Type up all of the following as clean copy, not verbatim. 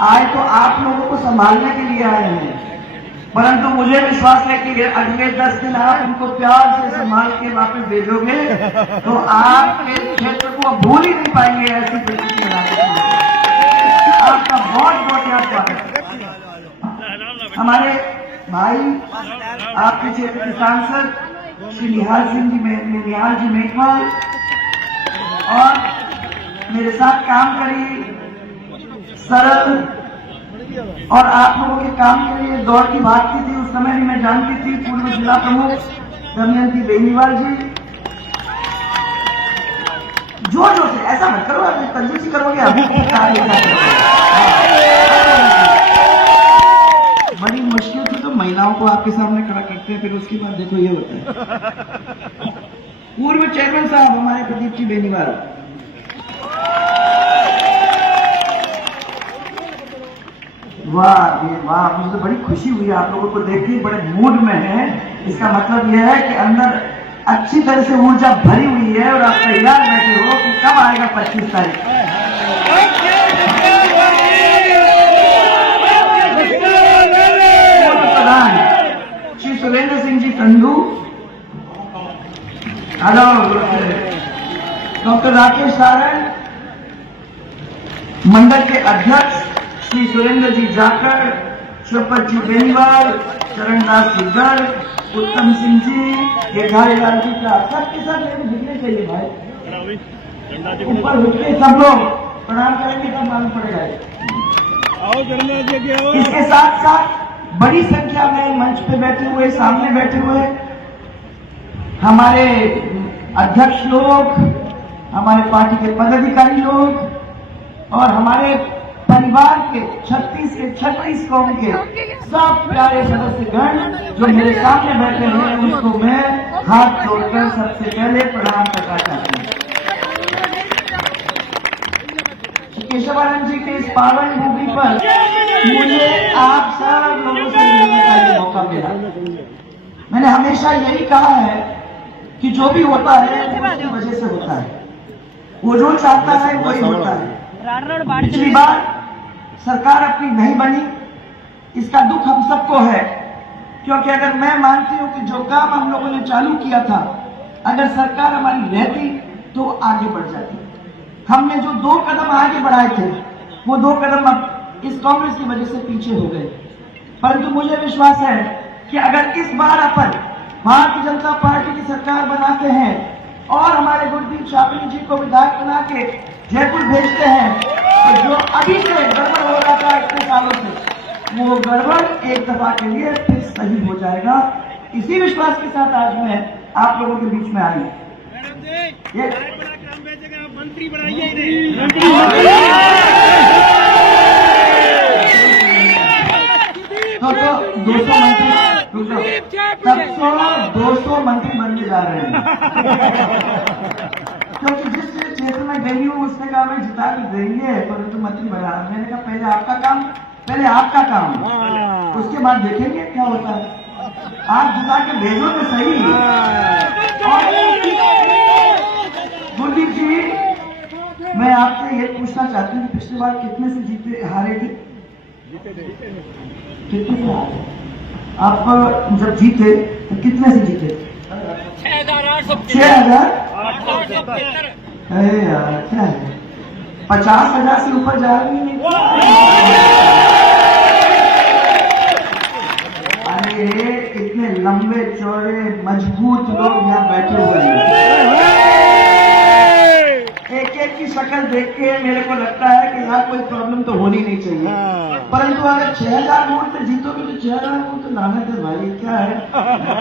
आए तो आप लोगों को संभालने के लिए आए हैं, परंतु मुझे विश्वास है कि अगले 10 दिन आप उनको प्यार से संभाल के वापस भेजोगे तो आपके क्षेत्र को भूल ही नहीं पाएंगे। ऐसी परिस्थिति आपका बहुत बहुत याद स्वागत। हमारे भाई आपके क्षेत्र के सांसद श्री निहाल जी मेघवाल और मेरे साथ काम करी सरल और आप लोगों के काम के लिए दौड़ की बात की थी, उस समय भी मैं जानती थी, पूर्व जिला प्रमुख दमयंती बेनीवाल जी। जोर जोर से ऐसा मत करो, आप कंजूसी करोगे अभी। बड़ी मुश्किल थी तो महिलाओं को आपके सामने खड़ा करते हैं, फिर उसके बाद देखो ये होता है। पूर्व चेयरमैन साहब हमारे प्रदीप जी बेनीवाल, वाह वाह, मुझे तो बड़ी खुशी हुई आप लोगों को देख के, बड़े मूड में हैं। इसका मतलब यह है कि अंदर अच्छी तरह से ऊर्जा भरी हुई है और आप तैयार बैठे हो कि कब आएगा 25 तारीख। प्रधान श्री सुरेंद्र सिंह जी संधू, हेलो, डॉक्टर राकेश सारण, मंडल के अध्यक्ष श्री सुरेंद्र जी जाकर, श्रीपत जी बेनीवाल, चरणदास जी गर्ग, उत्तम सिंह जी, केधारीलाल जी का सबके सब लेने दिखने चाहिए भाई, ऊपर उठके सब लोग प्रणाम करेंगे तब मालूम पड़ेगा। इसके साथ साथ बड़ी संख्या में मंच पे बैठे हुए, सामने बैठे हुए हमारे अध्यक्ष लोग, हमारे पार्टी के पदाधिकारी लोग और हमारे परिवार के 36 के 36 कौम के सब प्यारे सदस्यगण जो मेरे सामने बैठे हैं, उनको मैं हाथ जोड़कर सबसे पहले प्रणाम करना चाहता हूँ। केशवानंद जी के इस पावन भूमि पर मुझे आप सब लोगों से मिलने का ये मौका मिला। मैंने हमेशा यही कहा है कि जो भी होता है वो उसकी वजह से होता है, वो जो चाहता है वही होता है। पिछली बार सरकार अपनी नहीं बनी, इसका दुख हम सबको है, क्योंकि अगर मैं मानती हूं कि जो काम हम लोगों ने चालू किया था, अगर सरकार हमारी रहती तो आगे बढ़ जाती। हमने जो 2 कदम आगे बढ़ाए थे, वो 2 कदम अब इस कांग्रेस की वजह से पीछे हो गए। परंतु मुझे विश्वास है कि अगर इस बार अपन भारतीय जनता पार्टी की सरकार बनाते हैं और हमारे गुरदीप शाबली जी को विधायक बना के जयपुर भेजते हैं, तो जो अभी से गड़बड़ हो रहा था इतने सालों से, वो गड़बड़ एक दफा के लिए फिर सही हो जाएगा। इसी विश्वास के साथ आज मैं आप लोगों के बीच में आई। मंत्री बनाइए, तो 200 मंत्री, तब तो 200 मंत्री बनने जा रहे हैं। क्योंकि जिस क्षेत्र में गई हूँ उसने कहा मैं जिता के देंगे, परंतु मंत्री बना। मैंने कहा पहले आपका काम, उसके बाद देखेंगे क्या होता है। आप जिता के भेजो तो सही। गुरदीप जी, मैं आपसे ये पूछना चाहती हूँ कि पिछली बार कितने से जीते हारे थे? कितने से हारे? आप जब जीते तो कितने से जीते? 6,000। अरे यार क्या है, 50,000 से ऊपर जा रही है। अरे इतने लंबे चौड़े मजबूत लोग यहाँ बैठे हुए हैं, एक की शक्ल देख के मेरे को लगता है कि यहाँ कोई प्रॉब्लम तो होनी नहीं चाहिए। परंतु अगर 6,000 वोट से जीतोगे तो 6,000 वोट तो लाना है भाई, क्या है।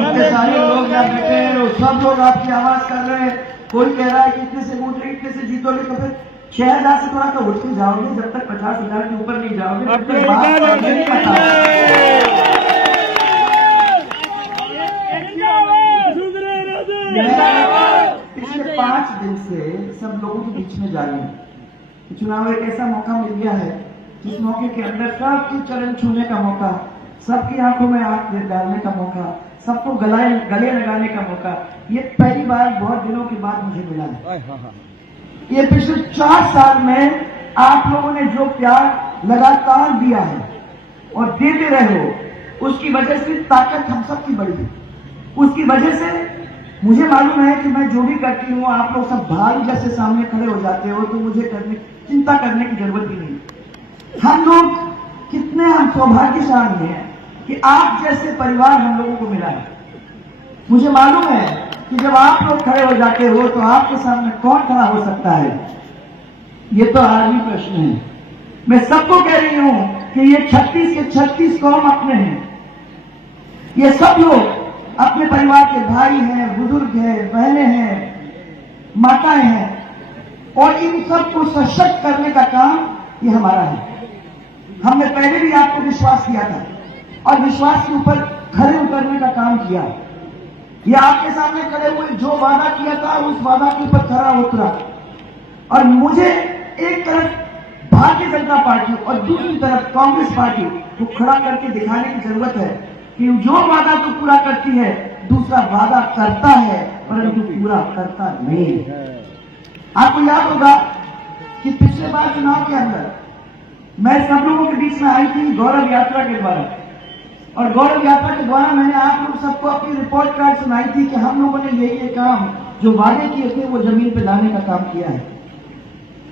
इतने सारे लोग यहाँ बैठे हैं, सब लोग आपकी आवाज कर रहे हैं। कोई कह रहा है कि इतने से वोट इतने से जीतोगे, तो फिर 6,000 से थोड़ा तो उठ के जाओगे। जब तक 50,000 के ऊपर नहीं जाओगे तब तक बात नहीं पता। पिछले 5 दिन से सब लोगों के बीच में जा रही है। चुनाव एक ऐसा मौका मिल गया है जिस मौके के अंदर सबके चरण छूने का मौका, सबकी आंखों में आंख डालने का मौका, सबको गले लगाने का मौका, ये पहली बार बहुत दिनों के बाद मुझे मिला है। ये पिछले 4 साल में आप लोगों ने जो प्यार लगातार दिया है और देते रहे हो, उसकी वजह से ताकत हम सब की बढ़ी है। उसकी वजह से मुझे मालूम है कि मैं जो भी करती हूँ, आप लोग सब भाई जैसे सामने खड़े हो जाते हो, तो मुझे चिंता करने की जरूरत भी नहीं। हम लोग कितने हम सौभाग्यशाली हैं कि आप जैसे परिवार हम लोगों को मिला है। मुझे मालूम है कि जब आप लोग खड़े हो जाते हो तो आपके सामने कौन खड़ा हो सकता है, ये तो आर्मी प्रश्न है। मैं सबको कह रही हूं कि ये 36 के 36 कौम अपने हैं। ये सब लोग अपने परिवार के भाई हैं, बुजुर्ग हैं, बहनें हैं, माताएं हैं, और इन सबको सशक्त करने का काम ये हमारा है। हमने पहले भी आपको विश्वास किया था और विश्वास के ऊपर खड़े उतरने का काम किया। ये आपके सामने खड़े हुए जो वादा किया था उस वादा के ऊपर खड़ा उतरा। और मुझे एक तरफ भारतीय जनता पार्टी और दूसरी तरफ कांग्रेस पार्टी को खड़ा करके दिखाने की जरूरत है कि जो वादा तो पूरा करती है, दूसरा वादा करता है परंतु पूरा करता नहीं। आपको याद होगा कि पिछले बार चुनाव के अंदर मैं सब लोगों के बीच में आई थी गौरव यात्रा के द्वारा, और गौरव यात्रा के द्वारा मैंने आप लोग सबको अपनी रिपोर्ट कार्ड सुनाई थी कि हम लोगों ने यही काम जो वादे किए थे वो जमीन पे लाने का काम किया है।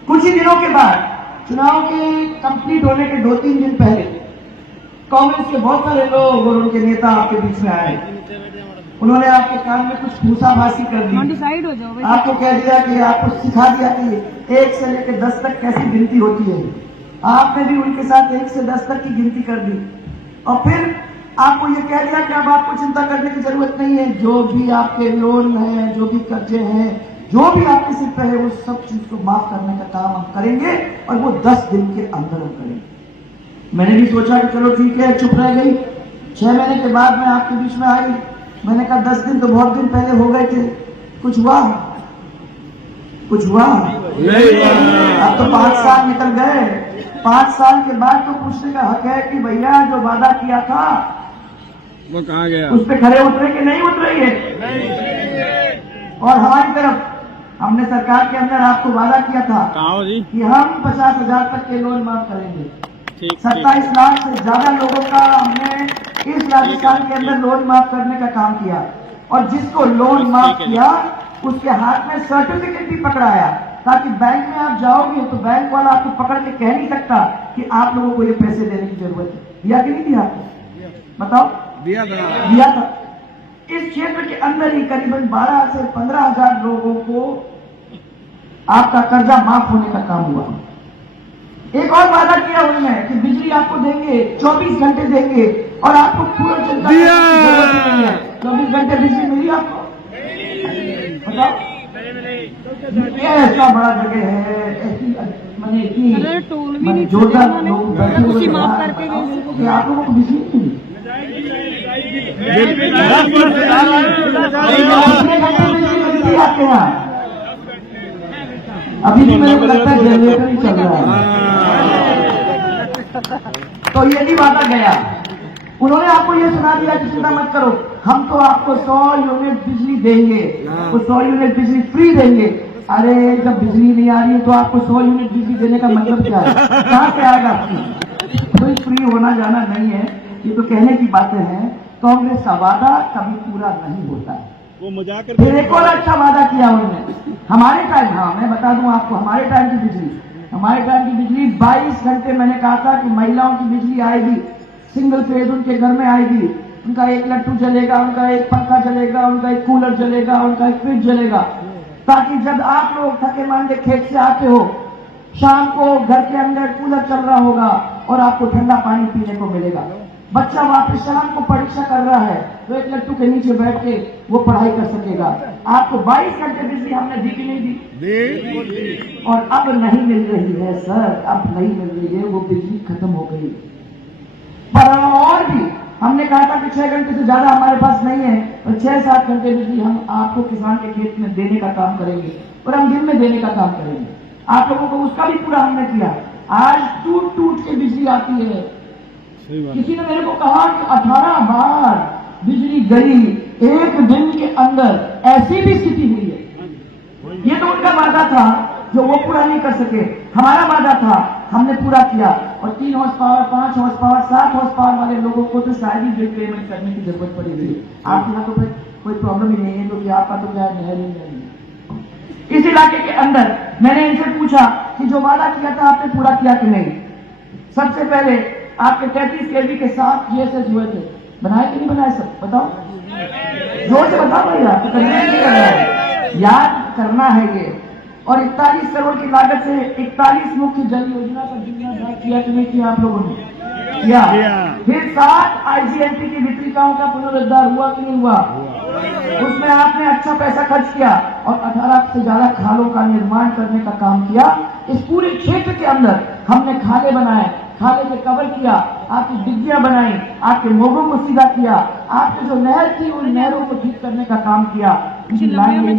कुछ ही दिनों के बाद चुनाव के कंप्लीट होने के 2-3 दिन पहले कांग्रेस के बहुत सारे लोग और उनके नेता आपके बीच में आए। उन्होंने आपके कान में कुछ भूसाभासी कर दी, आपको कह दिया कि आपको सिखा दिया कि 1 से लेकर 10 तक कैसी गिनती होती है। आपने भी उनके साथ 1 से 10 तक की गिनती कर दी और फिर आपको ये कह दिया कि अब आपको चिंता करने की जरूरत नहीं है, जो भी आपके लोन है, जो भी कर्जे हैं, जो भी आपके सिर पे है, वो सब चीज को माफ करने का काम हम करेंगे और वो 10 दिन के अंदर हम करेंगे। मैंने भी सोचा कि चलो ठीक है, चुप रह गई। 6 महीने के बाद मैं आपके बीच में आई। मैंने कहा 10 दिन तो बहुत दिन पहले हो गए थे, कुछ हुआ? कुछ हुआ नहीं। अब तो 5 साल निकल गए। 5 साल के बाद तो पूछने का हक है कि भैया जो वादा किया था वो कहाँ गया? उस पे खड़े उतरे कि नहीं उतरे? और हमारी तरफ हमने सरकार के अंदर आपको वादा किया था कि हम 50,000 तक के लोन माफ करेंगे। 27 लाख से ज्यादा लोगों का हमने इस राजस्थान के अंदर लोन माफ करने का काम किया, और जिसको लोन माफ किया उसके हाथ में सर्टिफिकेट भी पकड़ाया, ताकि बैंक में आप जाओगे तो बैंक वाला आपको पकड़ के कह नहीं सकता कि आप लोगों को ये पैसे देने की जरूरत है। दिया कि नहीं दिया? बताओ। दिया था। इस क्षेत्र के अंदर ही करीबन 12 से 15,000 लोगों को आपका कर्जा माफ होने का काम हुआ। एक और वादा किया उन्होंने कि बिजली आपको देंगे, 24 घंटे देंगे, और आपको पूरा चिंता करने की जरूरत नहीं है। 24 घंटे बिजली मिली आपको? बताओ। ये ऐसा बड़ा जगह है, ऐसी मैंने जोरदार लोग बैठे हुए कि आप लोगों को बिजली नहीं मिली। आपके यहाँ अभी भी मेरे को लगता है जनरेटर ही चल रहा है। तो ये भी वादा गया। उन्होंने आपको ये सुना दिया कि चिंता मत करो, हम तो आपको 100 यूनिट बिजली देंगे, वो 100 यूनिट बिजली फ्री देंगे। अरे जब बिजली नहीं आ रही है तो आपको 100 यूनिट बिजली देने का मतलब क्या है? कहाँ से आएगा? कोई फ्री होना जाना नहीं है, ये तो कहने की बातें हैं। कांग्रेस का वादा कभी पूरा नहीं होता है। वो मजाक करके फिर एक और अच्छा वादा किया उन्होंने हमारे टाइम। हाँ, मैं बता दूं आपको, हमारे टाइम की बिजली 22 घंटे मैंने कहा था कि महिलाओं की बिजली आएगी, सिंगल फेज उनके घर में आएगी। उनका एक लट्टू जलेगा, उनका एक पंखा जलेगा, उनका एक कूलर जलेगा, उनका एक फ्रिज जलेगा, ताकि जब आप लोग थके मांदे खेत से आते हो, शाम को घर के अंदर कूलर चल रहा होगा और आपको ठंडा पानी पीने को मिलेगा। बच्चा वापस शाम को परीक्षा कर रहा है तो एक लट्टू के नीचे बैठ के वो पढ़ाई कर सकेगा। आपको 22 घंटे बिजली हमने दी कि नहीं दी? और अब नहीं मिल रही है सर, अब नहीं मिल रही है, वो बिजली खत्म हो गई। पर और भी हमने कहा था कि 6 घंटे से ज्यादा हमारे पास नहीं है, और 6-7 घंटे बिजली हम आपको किसान के खेत में देने का काम करेंगे, और हम दिन में देने का काम करेंगे। आप लोगों को उसका भी पूरा हमने किया। आज टूट टूट के बिजली आती है। किसी ने मेरे को कहा कि 18 बार बिजली गई एक दिन के अंदर, ऐसी भी स्थिति हुई है। ये तो उनका वादा था जो वो पूरा नहीं कर सके। हमारा वादा था, हमने पूरा किया। और 3 horse power, 5 horse power, 7 horse power वाले लोगों को तो शायद ही बिल पेमेंट करने की जरूरत पड़ेगी। आपके यहाँ तो फिर कोई प्रॉब्लम ही नहीं है, क्योंकि आपका तो क्या नहर ही नहीं। इस इलाके के अंदर मैंने इनसे पूछा कि जो वादा किया था आपने पूरा किया कि नहीं। सबसे पहले आपके 33 केवी के 7 GSS हुए थे, बनाए कि नहीं बनाए? सब बताओ, जोर से बताओ भैया, तो नहीं करना है, याद करना है ये। और 41 करोड़ की लागत से 41 मुख्य जल योजना का जीर्णोद्धार किया कि नहीं किया आप लोगों ने? किया। फिर 7 IGNP की वितरिकाओं का पुनरुद्धार हुआ कि नहीं हुआ? उसमें आपने अच्छा पैसा खर्च किया और 18 से ज्यादा खालों का निर्माण करने का काम किया। इस पूरे क्षेत्र के अंदर हमने खाले बनाए, खाले से कवर किया, आपकी डिग्गियां बनाई, आपके मोगों को सीधा किया, आपकी जो नहर थी उन नहरों को ठीक करने का काम किया। लाइनें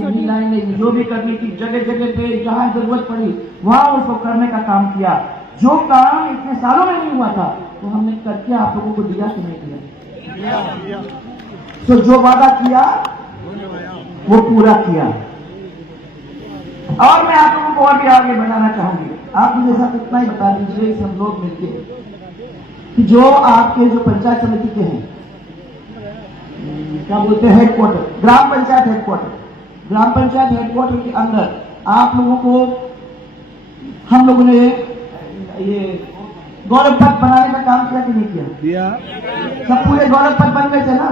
जो भी करनी थी, जगह जगह पे जहां जरूरत पड़ी वहां उसको करने का काम किया। जो काम इतने सालों में नहीं हुआ था वो हमने करके आप लोगों को दिया कि नहीं दिया? तो जो वादा किया वो पूरा किया। और मैं आप लोगों को और भी आगे बढ़ाना चाहूंगी। आप मुझे साथ इतना ही बता दीजिए, इस हम लोग मिलकर, कि जो आपके जो पंचायत समिति के हैं, क्या बोलते हैं, हेडक्वार्टर, ग्राम पंचायत हेडक्वार्टर, ग्राम पंचायत हेडक्वार्टर के अंदर आप लोगों को हम लोगों ने ये गौरव पथ बनाने का काम किया कि नहीं किया? सब पूरे गौरव पथ बन गए थे ना,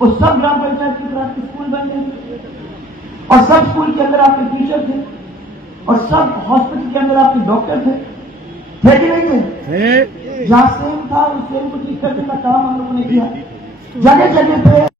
और सब ग्राम पंचायत की तरफ स्कूल बन गए थे, और सब स्कूल के अंदर आपके टीचर थे, और सब हॉस्पिटल के अंदर आपके डॉक्टर थे कि नहीं थे? जहां सेम था उस सेम को ठीक करने का काम हम लोगों ने किया। जगह जगह पे